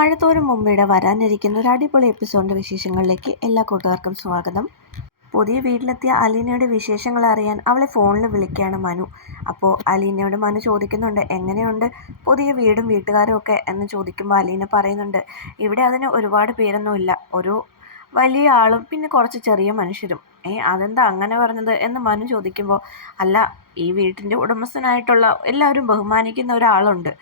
മഴത്തോരും മുമ്പയുടെ വരാനിരിക്കുന്ന ഒരു അടിപൊളി എപ്പിസോഡിൻ്റെ വിശേഷങ്ങളിലേക്ക് എല്ലാ കൂട്ടുകാർക്കും സ്വാഗതം. പുതിയ വീട്ടിലെത്തിയ അലീനയുടെ വിശേഷങ്ങൾ അറിയാൻ അവളെ ഫോണിൽ വിളിക്കുകയാണ് മനു. അപ്പോൾ അലീനയോട് മനു ചോദിക്കുന്നുണ്ട്, എങ്ങനെയുണ്ട് പുതിയ വീടും വീട്ടുകാരും ഒക്കെ എന്ന് ചോദിക്കുമ്പോൾ അലീന പറയുന്നുണ്ട്, ഇവിടെ അതിന് ഒരുപാട് പേരൊന്നുമില്ല, ഒരു വലിയ ആളും പിന്നെ കുറച്ച് ചെറിയ മനുഷ്യരും. അതെന്താ അങ്ങനെ പറഞ്ഞത് എന്ന് മനു ചോദിക്കുമ്പോൾ, അല്ല, ഈ വീട്ടിൻ്റെ ഉടമസ്ഥനായിട്ടുള്ള എല്ലാവരും ബഹുമാനിക്കുന്ന ഒരാളുണ്ട്,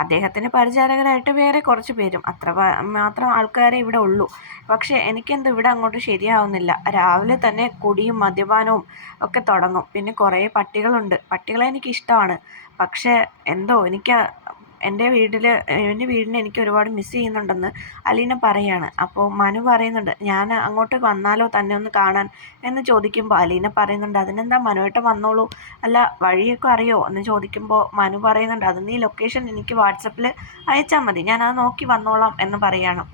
അദ്ദേഹത്തിന് പരിചാരകരായിട്ട് വേറെ കുറച്ച് പേരും, അത്ര മാത്രം ആൾക്കാരെ ഇവിടെ ഉള്ളൂ. പക്ഷേ എനിക്കെന്തോ ഇവിടെ അങ്ങോട്ട് ശരിയാവുന്നില്ല. രാവിലെ തന്നെ കുടിയും മദ്യപാനവും ഒക്കെ തുടങ്ങും. പിന്നെ കുറേ പട്ടികളുണ്ട്, പട്ടികളെ എനിക്കിഷ്ടമാണ്. പക്ഷേ എന്തോ എനിക്ക് എൻ്റെ വീടിനെ എനിക്ക് ഒരുപാട് മിസ് ചെയ്യുന്നുണ്ടെന്ന് അലീന പറയാണ്. അപ്പോൾ മനു പറയുന്നുണ്ട്, ഞാൻ അങ്ങോട്ട് വന്നാലോ തന്നെ ഒന്ന് കാണാൻ എന്ന് ചോദിക്കുമ്പോൾ അലീന പറയുന്നുണ്ട്, അതിനെന്താ മനുവേട്ടൻ വന്നോളൂ, അല്ല വഴിയൊക്കെ അറിയോ എന്ന് ചോദിക്കുമ്പോൾ മനു പറയുന്നുണ്ട്, അത് നീ ലൊക്കേഷൻ എനിക്ക് വാട്സപ്പിൽ അയച്ചാൽ മതി, ഞാനത് നോക്കി വന്നോളാം എന്ന് പറയാണ്.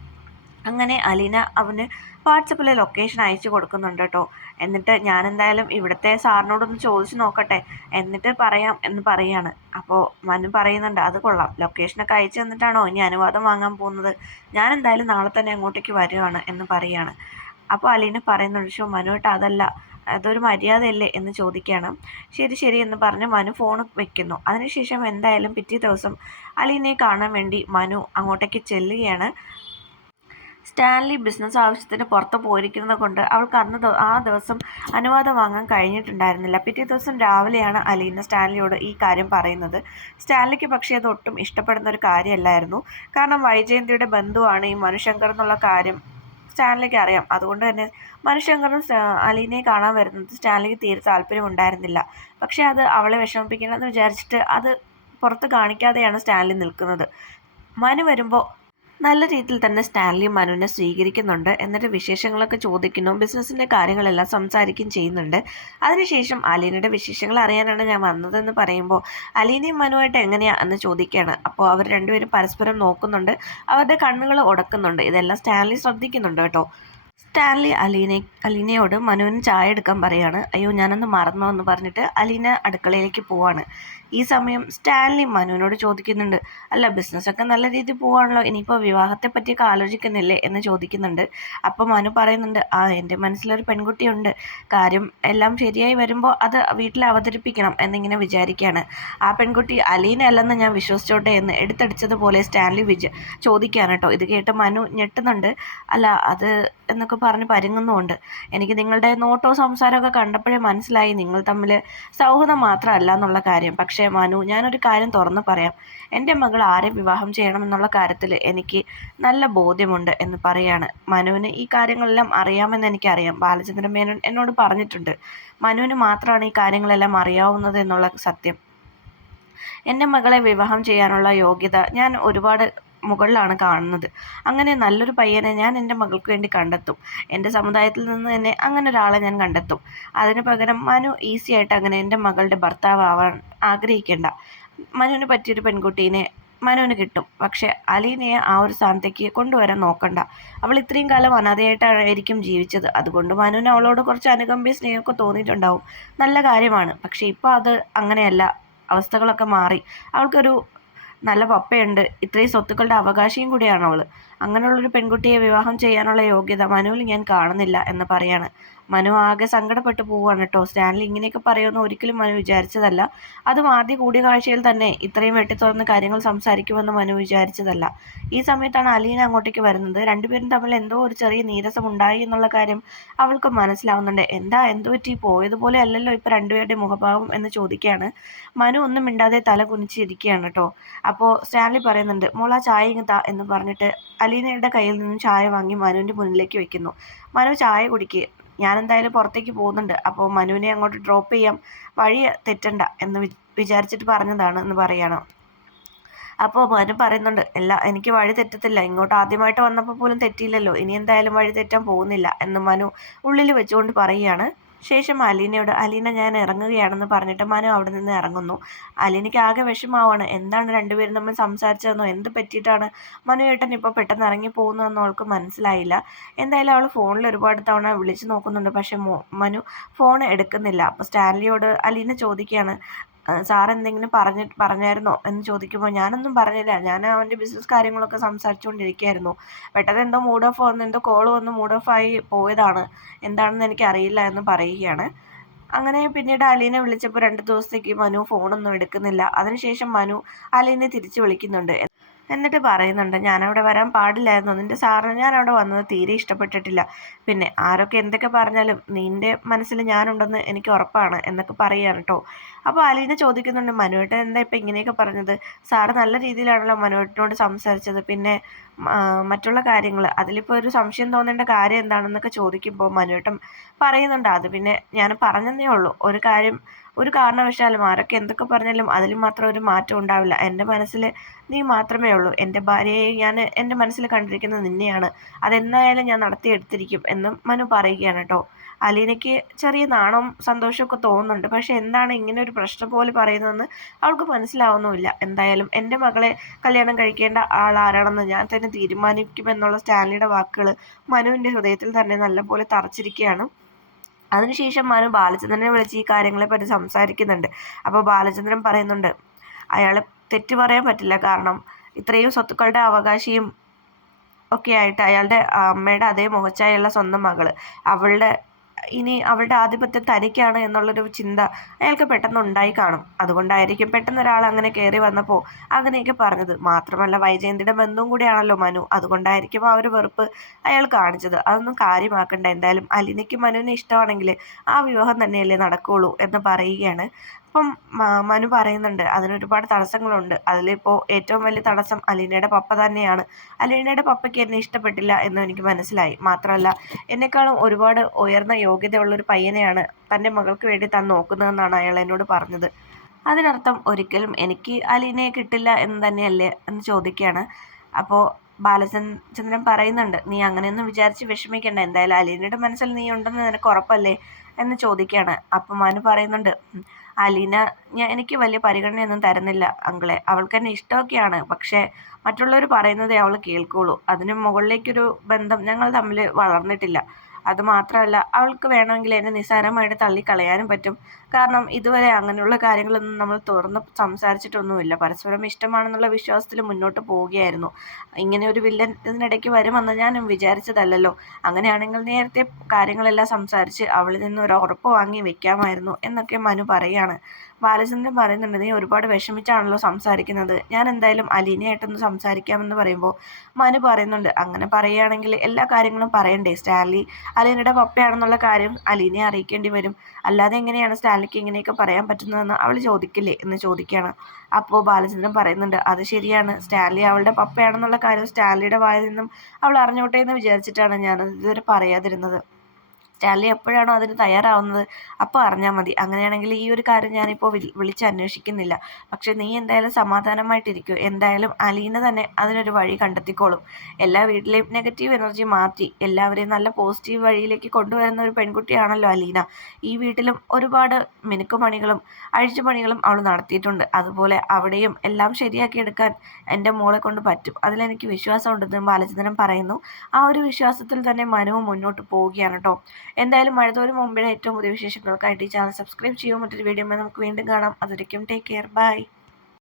അങ്ങനെ അലീന അവന് വാട്സപ്പിൽ ലൊക്കേഷൻ അയച്ചു കൊടുക്കുന്നുണ്ട് കേട്ടോ. എന്നിട്ട് ഞാൻ എന്തായാലും ഇവിടുത്തെ സാറിനോടൊന്ന് ചോദിച്ചു നോക്കട്ടെ, എന്നിട്ട് പറയാം എന്ന് പറയാണ്. അപ്പോൾ മനു പറയുന്നുണ്ട്, അത് കൊള്ളാം, ലൊക്കേഷനൊക്കെ അയച്ചു തന്നിട്ടാണോ ഇനി അനുവാദം വാങ്ങാൻ പോകുന്നത്, ഞാൻ എന്തായാലും നാളെ തന്നെ അങ്ങോട്ടേക്ക് വരികയാണ് എന്ന് പറയാണ്. അപ്പോൾ അലീന പറയുന്നുണ്ട്, ഷോ മനുവേട്ട അതല്ല, അതൊരു മര്യാദയല്ലേ എന്ന് ചോദിക്കുകയാണ്. ശരി ശരി എന്ന് പറഞ്ഞ് മനു ഫോൺ വെക്കുന്നു. അതിനുശേഷം എന്തായാലും പിറ്റേ ദിവസം അലീനയെ കാണാൻ വേണ്ടി മനു അങ്ങോട്ടേക്ക് ചെല്ലുകയാണ്. സ്റ്റാൻലി ബിസിനസ് ആവശ്യത്തിന് പുറത്ത് പോയിരിക്കുന്നത് കൊണ്ട് അവൾക്ക് ആ ദിവസം അനുവാദം വാങ്ങാൻ കഴിഞ്ഞിട്ടുണ്ടായിരുന്നില്ല. പിറ്റേ ദിവസം രാവിലെയാണ് അലീന സ്റ്റാൻലിയോട് ഈ കാര്യം പറയുന്നത്. സ്റ്റാൻലിക്ക് പക്ഷേ അത് ഒട്ടും ഇഷ്ടപ്പെടുന്ന ഒരു കാര്യമല്ലായിരുന്നു. കാരണം വൈജയന്തിയുടെ ബന്ധുവാണ് ഈ മനുശങ്കർ എന്നുള്ള കാര്യം സ്റ്റാൻലിക്ക് അറിയാം. അതുകൊണ്ട് തന്നെ മനുശങ്കറും അലീനയെ കാണാൻ വരുന്നത് സ്റ്റാൻലിക്ക് തീരെ താല്പര്യമുണ്ടായിരുന്നില്ല. പക്ഷേ അത് അവളെ വിഷമിപ്പിക്കണമെന്ന് വിചാരിച്ചിട്ട് അത് പുറത്ത് കാണിക്കാതെയാണ് സ്റ്റാൻലി നിൽക്കുന്നത്. മനു വരുമ്പോൾ നല്ല രീതിയിൽ തന്നെ സ്റ്റാൻലി മനുവിനെ സ്വീകരിക്കുന്നുണ്ട്. എന്നിട്ട് വിശേഷങ്ങളൊക്കെ ചോദിക്കുന്നു, ബിസിനസ്സിൻ്റെ കാര്യങ്ങളെല്ലാം സംസാരിക്കുകയും ചെയ്യുന്നുണ്ട്. അതിനുശേഷം അലീനയുടെ വിശേഷങ്ങൾ അറിയാനാണ് ഞാൻ വന്നതെന്ന് പറയുമ്പോൾ അലീനയും മനുവായിട്ട് എങ്ങനെയാ എന്ന് ചോദിക്കുകയാണ്. അപ്പോൾ അവർ രണ്ടുപേരും പരസ്പരം നോക്കുന്നുണ്ട്, അവരുടെ കണ്ണുകൾ ഉടക്കുന്നുണ്ട്. ഇതെല്ലാം സ്റ്റാൻലി ശ്രദ്ധിക്കുന്നുണ്ട് കേട്ടോ. സ്റ്റാൻലി അലീനയോട് മനുവിന് ചായ എടുക്കാൻ പറയാണ്. അയ്യോ ഞാനൊന്ന് മറന്നോ എന്ന് പറഞ്ഞിട്ട് അലീന അടുക്കളയിലേക്ക് പോവാണ്. ഈ സമയം സ്റ്റാൻലി മനുവിനോട് ചോദിക്കുന്നുണ്ട്, അല്ല ബിസിനസ്സൊക്കെ നല്ല രീതിയിൽ പോവാണല്ലോ, ഇനിയിപ്പോൾ വിവാഹത്തെ പറ്റിയൊക്കെ ആലോചിക്കുന്നില്ലേ എന്ന് ചോദിക്കുന്നുണ്ട്. അപ്പോൾ മനു പറയുന്നുണ്ട്, എൻ്റെ മനസ്സിലൊരു പെൺകുട്ടിയുണ്ട്, കാര്യം എല്ലാം ശരിയായി വരുമ്പോൾ അത് വീട്ടിൽ അവതരിപ്പിക്കണം എന്നിങ്ങനെ വിചാരിക്കുകയാണ്. ആ പെൺകുട്ടി അലീന അല്ലെന്ന് ഞാൻ വിശ്വസിച്ചോട്ടെ എന്ന് എടുത്തടിച്ചതുപോലെ സ്റ്റാൻലി ചോദിക്കുകയാണ് കേട്ടോ. ഇത് കേട്ട് മനു ഞെട്ടുന്നുണ്ട്. അല്ല അത് എന്നൊക്കെ പറഞ്ഞ് പരുങ്ങുന്നുമുണ്ട്. എനിക്ക് നിങ്ങളുടെ നോട്ടവും സംസാരമൊക്കെ കണ്ടപ്പോഴേ മനസ്സിലായി നിങ്ങൾ തമ്മിൽ സൗഹൃദം മാത്രമല്ല എന്നുള്ള കാര്യം. പക്ഷേ മനു, ഞാനൊരു കാര്യം തുറന്ന് പറയാം, എൻ്റെ മകൾ ആരെ വിവാഹം ചെയ്യണമെന്നുള്ള കാര്യത്തിൽ എനിക്ക് നല്ല ബോധ്യമുണ്ട് എന്ന് പറയാണ്. മനുവിന് ഈ കാര്യങ്ങളെല്ലാം അറിയാമെന്ന് എനിക്കറിയാം, ബാലചന്ദ്രൻ മേനോൻ എന്നോട് പറഞ്ഞിട്ടുണ്ട്. മനുവിന് മാത്രമാണ് ഈ കാര്യങ്ങളെല്ലാം അറിയാവുന്നത് എന്നുള്ള സത്യം. എൻ്റെ മകളെ വിവാഹം ചെയ്യാനുള്ള യോഗ്യത ഞാൻ ഒരുപാട് മുകളിലാണ് കാണുന്നത്. അങ്ങനെ നല്ലൊരു പയ്യനെ ഞാൻ എൻ്റെ മകൾക്ക് വേണ്ടി കണ്ടെത്തും. എൻ്റെ സമുദായത്തിൽ നിന്ന് തന്നെ അങ്ങനെ ഒരാളെ ഞാൻ കണ്ടെത്തും. അതിന് പകരം മനു ഈസി ആയിട്ട് അങ്ങനെ എൻ്റെ മകളുടെ ഭർത്താവ് ആവാൻ ആഗ്രഹിക്കേണ്ട. മനുവിന് പറ്റിയൊരു പെൺകുട്ടീനെ മനുവിന് കിട്ടും. പക്ഷെ അലീനയെ ആ ഒരു സ്ഥാനത്തേക്ക് കൊണ്ടുവരാൻ നോക്കണ്ട. അവൾ ഇത്രയും കാലം അനാഥയായിട്ടായിരിക്കും ജീവിച്ചത്. അതുകൊണ്ട് മനുവിന് അവളോട് കുറച്ച് അനുകമ്പയും സ്നേഹമൊക്കെ തോന്നിയിട്ടുണ്ടാവും. നല്ല കാര്യമാണ്. പക്ഷെ ഇപ്പോൾ അത് അങ്ങനെയല്ല, അവസ്ഥകളൊക്കെ മാറി. അവൾക്കൊരു നല്ല പപ്പയുണ്ട്, ഇത്രയും സ്വത്തുക്കളുടെ അവകാശിയും കൂടിയാണ് അവൾ. അങ്ങനെയുള്ളൊരു പെൺകുട്ടിയെ വിവാഹം ചെയ്യാനുള്ള യോഗ്യത മനുവിൽ ഞാൻ കാണുന്നില്ല എന്ന് പറയാണ്. മനു ആകെ സങ്കടപ്പെട്ടു പോവുകയാണ് കേട്ടോ. സ്റ്റാൻലി ഇങ്ങനെയൊക്കെ പറയുമെന്ന് ഒരിക്കലും മനു വിചാരിച്ചതല്ല. അതും ആദ്യ കൂടിക്കാഴ്ചയിൽ തന്നെ ഇത്രയും വെട്ടിത്തുറന്ന് കാര്യങ്ങൾ സംസാരിക്കുമെന്ന് മനു വിചാരിച്ചതല്ല. ഈ സമയത്താണ് അലീന അങ്ങോട്ടേക്ക് വരുന്നത്. രണ്ടുപേരും തമ്മിൽ എന്തോ ഒരു ചെറിയ നീരസം ഉണ്ടായി എന്നുള്ള കാര്യം അവൾക്ക് മനസ്സിലാവുന്നുണ്ട്. എന്ത് പറ്റി, പോയതുപോലെ അല്ലല്ലോ ഇപ്പോൾ രണ്ടുപേരുടെ മുഖഭാവം എന്ന് ചോദിക്കുകയാണ്. മനു ഒന്നും മിണ്ടാതെ തല കുനിച്ചിരിക്കുകയാണ് കേട്ടോ. അപ്പോൾ സ്റ്റാൻലി പറയുന്നുണ്ട്, മോളാ ചായ ഇങ്ങത്താ എന്ന് പറഞ്ഞിട്ട് അലീനയുടെ കയ്യിൽ നിന്നും ചായ വാങ്ങി മനുവിൻ്റെ മുന്നിലേക്ക് വെക്കുന്നു. മനു ചായ കുടിക്കുക, ഞാൻ എന്തായാലും പുറത്തേക്ക് പോകുന്നുണ്ട്, അപ്പോൾ മനുവിനെ അങ്ങോട്ട് ഡ്രോപ്പ് ചെയ്യാം, വഴി തെറ്റണ്ട എന്ന് വിചാരിച്ചിട്ട് പറഞ്ഞതാണ് എന്ന് പറയണം. അപ്പോൾ മനു പറയുന്നുണ്ട്, എനിക്ക് വഴി തെറ്റത്തില്ല, ഇങ്ങോട്ട് ആദ്യമായിട്ട് വന്നപ്പോൾ പോലും തെറ്റിയില്ലല്ലോ, ഇനി എന്തായാലും വഴി തെറ്റാൻ പോകുന്നില്ല എന്ന് മനു ഉള്ളിൽ വെച്ചുകൊണ്ട് പറയുകയാണ്. ശേഷം അലീനയോട്, അലീന ഞാൻ ഇറങ്ങുകയാണെന്ന് പറഞ്ഞിട്ട് മനു അവിടെ നിന്ന് ഇറങ്ങുന്നു. അലീനയ്ക്ക് ആകെ വിഷമാവാണ്. എന്താണ് രണ്ടുപേരും തമ്മിൽ സംസാരിച്ചതെന്നോ എന്ത് പറ്റിയിട്ടാണ് മനുവേട്ടൻ ഇപ്പോൾ പെട്ടെന്ന് ഇറങ്ങി പോകുന്നതെന്നോ അവൾക്ക് മനസ്സിലായില്ല. എന്തായാലും അവൾ ഫോണിൽ ഒരുപാട് തവണ വിളിച്ചു നോക്കുന്നുണ്ട്. പക്ഷെ മനു ഫോൺ എടുക്കുന്നില്ല. അപ്പോൾ സ്റ്റാൻലിയോട് അലീന ചോദിക്കുകയാണ്, സാർ എന്തെങ്കിലും പറഞ്ഞായിരുന്നോ എന്ന് ചോദിക്കുമ്പോൾ ഞാനൊന്നും പറഞ്ഞില്ല, ഞാൻ അവൻ്റെ ബിസിനസ് കാര്യങ്ങളൊക്കെ സംസാരിച്ചുകൊണ്ടിരിക്കുകയായിരുന്നു. പെട്ടെന്ന് എന്തോ മൂഡ് ഓഫ് വന്ന്, എന്തോ കോൾ വന്ന് മൂഡ് ഓഫ് ആയി പോയതാണ്, എന്താണെന്ന് എനിക്കറിയില്ല എന്ന് പറയുകയാണ്. അങ്ങനെ പിന്നീട് അലീനെ വിളിച്ചപ്പോൾ 2 ദിവസത്തേക്ക് മനു ഫോണൊന്നും എടുക്കുന്നില്ല. അതിനുശേഷം മനു അലീനെ തിരിച്ചു വിളിക്കുന്നുണ്ട്. എന്നിട്ട് പറയുന്നുണ്ട്, ഞാനവിടെ വരാൻ പാടില്ലായിരുന്നു, നിൻ്റെ സാറിന് ഞാനവിടെ വന്നത് തീരെ ഇഷ്ടപ്പെട്ടിട്ടില്ല. പിന്നെ ആരൊക്കെ എന്തൊക്കെ പറഞ്ഞാലും നിൻ്റെ മനസ്സിൽ ഞാനുണ്ടെന്ന് എനിക്ക് ഉറപ്പാണ് എന്നൊക്കെ പറയുകയാണ് കേട്ടോ. അപ്പോൾ അലീന ചോദിക്കുന്നുണ്ട്, മനുവേട്ടൻ എന്താ ഇപ്പം ഇങ്ങനെയൊക്കെ പറഞ്ഞത്? സാറ് നല്ല രീതിയിലാണല്ലോ മനുവേട്ടനോട് സംസാരിച്ചത്. പിന്നെ മറ്റുള്ള കാര്യങ്ങൾ അതിലിപ്പോൾ ഒരു സംശയം തോന്നേണ്ട കാര്യം എന്താണെന്നൊക്കെ ചോദിക്കുമ്പോൾ മനുവേട്ടൻ പറയുന്നുണ്ട്, അത് പിന്നെ ഞാൻ പറഞ്ഞതേ ഉള്ളൂ, ഒരു കാരണവശാലും ആരൊക്കെ എന്തൊക്കെ പറഞ്ഞാലും അതിൽ മാത്രം ഒരു മാറ്റം ഉണ്ടാവില്ല. എൻ്റെ മനസ്സിൽ നീ മാത്രമേ ഉള്ളൂ. എൻ്റെ ഭാര്യയെ ഞാൻ എൻ്റെ മനസ്സിൽ കണ്ടിരിക്കുന്നത് നിന്നെയാണ്. അതെന്നായാലും ഞാൻ നടത്തിയെടുത്തിരിക്കും എന്നും മനു പറയുകയാണ് കേട്ടോ. അലീനയ്ക്ക് ചെറിയ നാണവും സന്തോഷമൊക്കെ തോന്നുന്നുണ്ട്. പക്ഷെ എന്താണ് ഇങ്ങനെ ഒരു പ്രശ്നം പോലെ പറയുന്നതെന്ന് അവൾക്ക് മനസ്സിലാവുന്നുമില്ല. എന്തായാലും എൻ്റെ മകളെ കല്യാണം കഴിക്കേണ്ട ആളാരാണെന്ന് ഞാൻ തന്നെ തീരുമാനിക്കുമെന്നുള്ള സ്റ്റാൻലിയുടെ വാക്കുകൾ മനുവിൻ്റെ ഹൃദയത്തിൽ തന്നെ നല്ലപോലെ തറച്ചിരിക്കുകയാണ്. അതിനുശേഷം മനു ബാലചന്ദ്രനെ വിളിച്ച് ഈ കാര്യങ്ങളെപ്പറ്റി സംസാരിക്കുന്നുണ്ട്. അപ്പോൾ ബാലചന്ദ്രൻ പറയുന്നുണ്ട്, അയാൾ തെറ്റ് പറയാൻ പറ്റില്ല, കാരണം ഇത്രയും സ്വത്തുക്കളുടെ അവകാശിയും ഒക്കെ ആയിട്ട് അയാളുടെ അമ്മയുടെ അതേ മുഖച്ഛായുള്ള സ്വന്തം മകള്, അവളുടെ ആധിപത്യം തനിക്കാണ് എന്നുള്ളൊരു ചിന്ത അയാൾക്ക് പെട്ടെന്ന് ഉണ്ടായി കാണും. അതുകൊണ്ടായിരിക്കും പെട്ടെന്ന് ഒരാൾ അങ്ങനെ കയറി വന്നപ്പോൾ അങ്ങനെയൊക്കെ പറഞ്ഞത്. മാത്രമല്ല വൈജയന്തിയുടെ ബന്ധവും കൂടിയാണല്ലോ മനു, അതുകൊണ്ടായിരിക്കും ആ ഒരു വെറുപ്പ് അയാൾ കാണിച്ചത്. അതൊന്നും കാര്യമാക്കണ്ട. എന്തായാലും അലിനയ്ക്ക് മനുവിനെ ഇഷ്ടമാണെങ്കിൽ ആ വിവാഹം തന്നെയല്ലേ നടക്കുകയുള്ളൂ എന്ന് പറയുകയാണ്. അപ്പം മനു പറയുന്നുണ്ട്, അതിനൊരുപാട് തടസ്സങ്ങളുണ്ട്. അതിലിപ്പോൾ ഏറ്റവും വലിയ തടസ്സം അലീനയുടെ പപ്പ തന്നെയാണ്. അലീനയുടെ പപ്പയ്ക്ക് എന്നെ ഇഷ്ടപ്പെട്ടില്ല എന്നും എനിക്ക് മനസ്സിലായി. മാത്രമല്ല എന്നെക്കാളും ഒരുപാട് ഉയർന്ന യോഗ്യതയുള്ളൊരു പയ്യനെയാണ് തൻ്റെ മകൾക്ക് വേണ്ടി താൻ നോക്കുന്നതെന്നാണ് അയാൾ എന്നോട് പറഞ്ഞത്. അതിനർത്ഥം ഒരിക്കലും എനിക്ക് അലീനയെ കിട്ടില്ല എന്ന് തന്നെയല്ലേ എന്ന് ചോദിക്കുകയാണ്. അപ്പോൾ ബാലചന്ദ്രൻ പറയുന്നുണ്ട്, നീ അങ്ങനെയൊന്നും വിചാരിച്ച് വിഷമിക്കേണ്ട, എന്തായാലും അലീനയുടെ മനസ്സിൽ നീ ഉണ്ടെന്ന് നിനക്ക് ഉറപ്പല്ലേ എന്ന് ചോദിക്കുകയാണ്. അപ്പം മനു പറയുന്നുണ്ട്, അലീന എനിക്ക് വലിയ പരിഗണനയൊന്നും തരുന്നില്ല അങ്കിളെ, അവൾക്ക് എന്നെ ഇഷ്ടമൊക്കെയാണ്, പക്ഷേ മറ്റുള്ളവർ പറയുന്നതേ അവൾ കേൾക്കുള്ളൂ. അതിന് മുകളിലേക്കൊരു ബന്ധം ഞങ്ങൾ തമ്മിൽ വളർന്നിട്ടില്ല. അതുമാത്രമല്ല അവൾക്ക് വേണമെങ്കിൽ എന്നെ നിസ്സാരമായിട്ട് തള്ളിക്കളയാനും പറ്റും. കാരണം ഇതുവരെ അങ്ങനെയുള്ള കാര്യങ്ങളൊന്നും നമ്മൾ തുറന്ന് സംസാരിച്ചിട്ടൊന്നുമില്ല. പരസ്പരം ഇഷ്ടമാണെന്നുള്ള വിശ്വാസത്തിൽ മുന്നോട്ട് പോവുകയായിരുന്നു. ഇങ്ങനെ ഒരു വില്ലൻ ഇതിനിടയ്ക്ക് വരുമെന്ന് ഞാനും വിചാരിച്ചതല്ലല്ലോ. അങ്ങനെയാണെങ്കിൽ നേരത്തെ കാര്യങ്ങളെല്ലാം സംസാരിച്ച് അവളിൽ നിന്ന് ഒരു ഉറപ്പ് വാങ്ങി വെക്കാമായിരുന്നു എന്നൊക്കെ മനു പറയുകയാണ്. ബാലചന്ദ്രൻ പറയുന്നുണ്ട്, നീ ഒരുപാട് വിഷമിച്ചാണല്ലോ സംസാരിക്കുന്നത്, ഞാൻ എന്തായാലും അലീനയായിട്ടൊന്ന് സംസാരിക്കാമെന്ന് പറയുമ്പോൾ മനു പറയുന്നുണ്ട്, അങ്ങനെ പറയുകയാണെങ്കിൽ എല്ലാ കാര്യങ്ങളും പറയണ്ടേ? സ്റ്റാൻലി അലീനയുടെ പപ്പയാണെന്നുള്ള കാര്യം അലീനയെ അറിയിക്കേണ്ടി വരും. അല്ലാതെ എങ്ങനെയാണ് സ്റ്റാൻലിക്ക് ഇങ്ങനെയൊക്കെ പറയാൻ പറ്റുന്നതെന്ന് അവൾ ചോദിക്കില്ലേ എന്ന് ചോദിക്കുകയാണ്. അപ്പോൾ ബാലചന്ദ്രൻ പറയുന്നുണ്ട്, അത് ശരിയാണ്, സ്റ്റാൻലി അവളുടെ പപ്പയാണെന്നുള്ള കാര്യം സ്റ്റാൻലിയുടെ വായിൽ നിന്നും അവൾ അറിഞ്ഞോട്ടെ എന്ന് വിചാരിച്ചിട്ടാണ് ഞാനത് ഇതുവരെ പറയാതിരുന്നത്. സ്റ്റാൻലി എപ്പോഴാണോ അതിന് തയ്യാറാവുന്നത് അപ്പോൾ അറിഞ്ഞാൽ മതി. അങ്ങനെയാണെങ്കിൽ ഈ ഒരു കാര്യം ഞാനിപ്പോൾ വിളിച്ച് അന്വേഷിക്കുന്നില്ല. പക്ഷെ നീ എന്തായാലും സമാധാനമായിട്ടിരിക്കൂ. എന്തായാലും അലീന തന്നെ അതിനൊരു വഴി കണ്ടെത്തിക്കോളും. എല്ലാ വീട്ടിലെയും നെഗറ്റീവ് എനർജി മാറ്റി എല്ലാവരെയും നല്ല പോസിറ്റീവ് വഴിയിലേക്ക് കൊണ്ടുവരുന്ന ഒരു പെൺകുട്ടിയാണല്ലോ അലീന. ഈ വീട്ടിലും ഒരുപാട് മിനുക്കുപണികളും അഴിച്ചുപണികളും അവൾ നടത്തിയിട്ടുണ്ട്. അതുപോലെ അവിടെയും എല്ലാം ശരിയാക്കിയെടുക്കാൻ എൻ്റെ മോളെ കൊണ്ട് പറ്റും. അതിലെനിക്ക് വിശ്വാസമുണ്ടെന്ന് ബാലചന്ദ്രൻ പറയുന്നു. ആ ഒരു വിശ്വാസത്തിൽ തന്നെ മനുവും മുന്നോട്ട് പോവുകയാണ് കേട്ടോ. എന്തായാലും മഴത്തോരും മുമ്പേ ഏറ്റവും പുതിയ വിശേഷങ്ങൾക്കായിട്ട് ഈ ചാനൽ സബ്സ്ക്രൈബ് ചെയ്യൂ. മറ്റൊരു വീഡിയോ നമുക്ക് വീണ്ടും കാണാം. അതുവരയ്ക്കും ടേക്ക് കെയർ, ബൈ.